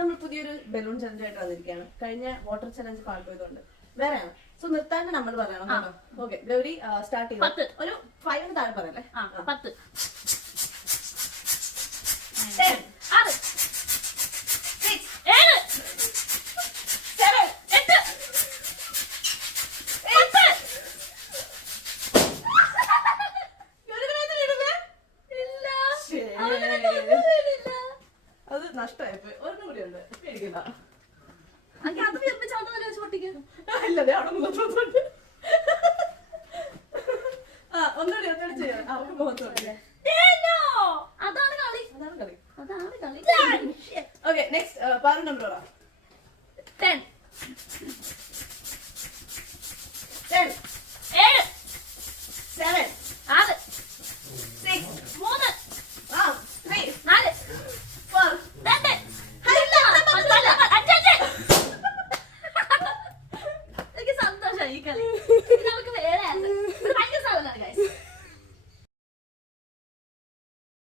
നമ്മൾ പുതിയൊരു balloon challenge ആയിട്ട് വന്നിരിക്കുകയാണ്. കഴിഞ്ഞ വാട്ടർ ചലഞ്ച് പാളിപ്പോയതുകൊണ്ട് വേറെയാണ്. സോ നിർത്താണ്ട് നമ്മൾ പറയണം കേട്ടോ. ഓക്കെ ഗൗരി സ്റ്റാർട്ട് ചെയ്യും. ഒരു 5 താഴെ പറയല്ലേ. 10 അത് നഷ്ടമായിപ്പോയി. ഒരെണ്ണം കൂടി ഉണ്ട്. പേടിക്കണ്ട. ഇല്ലതെ അവിടെ മുഖത്തോണ്ട് ഒന്നുകൂടി ചെയ്യാം. അവർക്ക് മുഖത്തോണ്ട്. അതാണ് കളി. ഓക്കെ നെക്സ്റ്റ് പാറു നമ്പർ പറ. 10 7 6 3 3 4 4 എനിക്ക് സന്തോഷമായി ഈ കളി. നമുക്ക് വേറെ